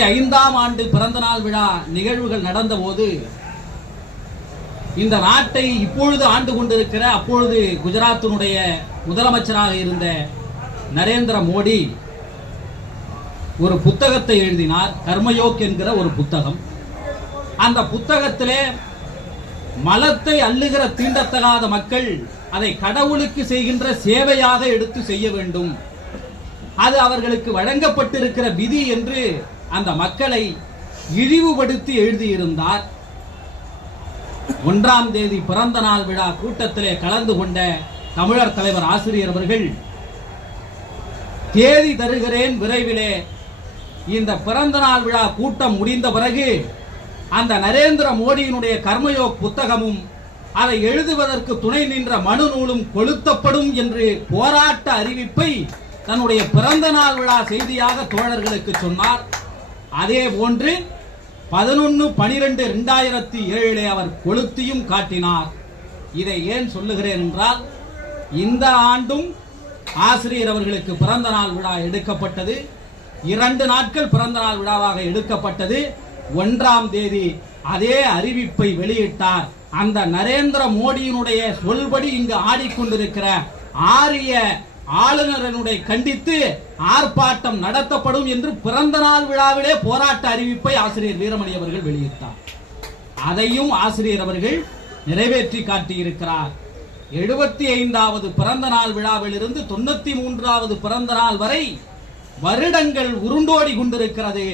75ஆம் ஆண்டு பிறந்தநாள் விழா நிகழ்வுகள் நடந்தபோது இந்த நாட்டை இப்பொழுது ஆண்டு கொண்டிருக்கிற அப்பொழுது குஜராத்தினுடைய முதலமைச்சராக இருந்த நரேந்திர மோடி ஒரு புத்தகத்தை எழுதினார். கர்மயோக் என்கிற ஒரு புத்தகம். அந்த புத்தகத்திலே மலத்தை அள்ளுகிற தீண்டத்தகாத மக்கள் அதை கடவுளுக்கு செய்கின்ற சேவையாக எடுத்து செய்ய வேண்டும், அது அவர்களுக்கு வழங்கப்பட்டிருக்கிற விதி என்று அந்த மக்களை இழிவுபடுத்தி எழுதியிருந்தார். 1ஆம் தேதி பிறந்த நாள் விழா கூட்டத்திலே கலந்து கொண்ட தமிழர் தலைவர் ஆசிரியர் அவர்கள், தேதி தருகிறேன் விரைவிலே, இந்த பிறந்த நாள் விழா கூட்டம் முடிந்த பிறகு அந்த நரேந்திர மோடியினுடைய கர்மயோக் புத்தகமும் அதை எழுதுவதற்கு துணை நின்ற மனு நூலும் கொளுத்தப்படும் என்று போராட்ட அறிவிப்பை தன்னுடைய பிறந்த நாள் விழா செய்தியாக தோழர்களுக்கு சொன்னார். அதே போன்று 11/12/2007 அவர் கொளுத்தியும் காட்டினார். இதை ஏன் சொல்லுகிறேன் என்றால், இந்த ஆண்டும் ஆசிரியர் அவர்களுக்கு பிறந்த நாள் விழா எடுக்கப்பட்டது. 2 நாட்கள் பிறந்த நாள் விழாவாக எடுக்கப்பட்டது. 1ஆம் தேதி அதே அறிவிப்பை வெளியிட்டார். அந்த நரேந்திர மோடியினுடைய சொல்படி இங்கு ஆடிக்கொண்டிருக்கிற ஆரிய ஆளுநரனுடைய கண்டித்து ஆர்ப்பாட்டம் நடத்தப்படும் என்று பிறந்த நாள் விழாவிலே போராட்ட அறிவிப்பை ஆசிரியர் வீரமணி அவர்கள் வெளியிட்டார். அதையும் ஆசிரியர் அவர்கள் நிறைவேற்றி காட்டியிருக்கிறார். 75வது பிறந்த நாள் விழாவிலிருந்து 93வது பிறந்த நாள் வரை வருடங்கள் உருண்டோடி கொண்டிருக்கிறது.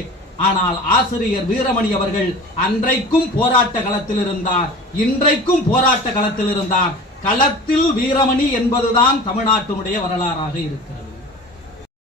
ஆனால் ஆசிரியர் வீரமணி அவர்கள் அன்றைக்கும் போராட்ட களத்தில் இருந்தார், இன்றைக்கும் போராட்ட களத்தில் இருந்தார். களத்தில் வீரமணி என்பதுதான் தமிழ்நாட்டினுடைய வரலாறாக இருக்கிறது.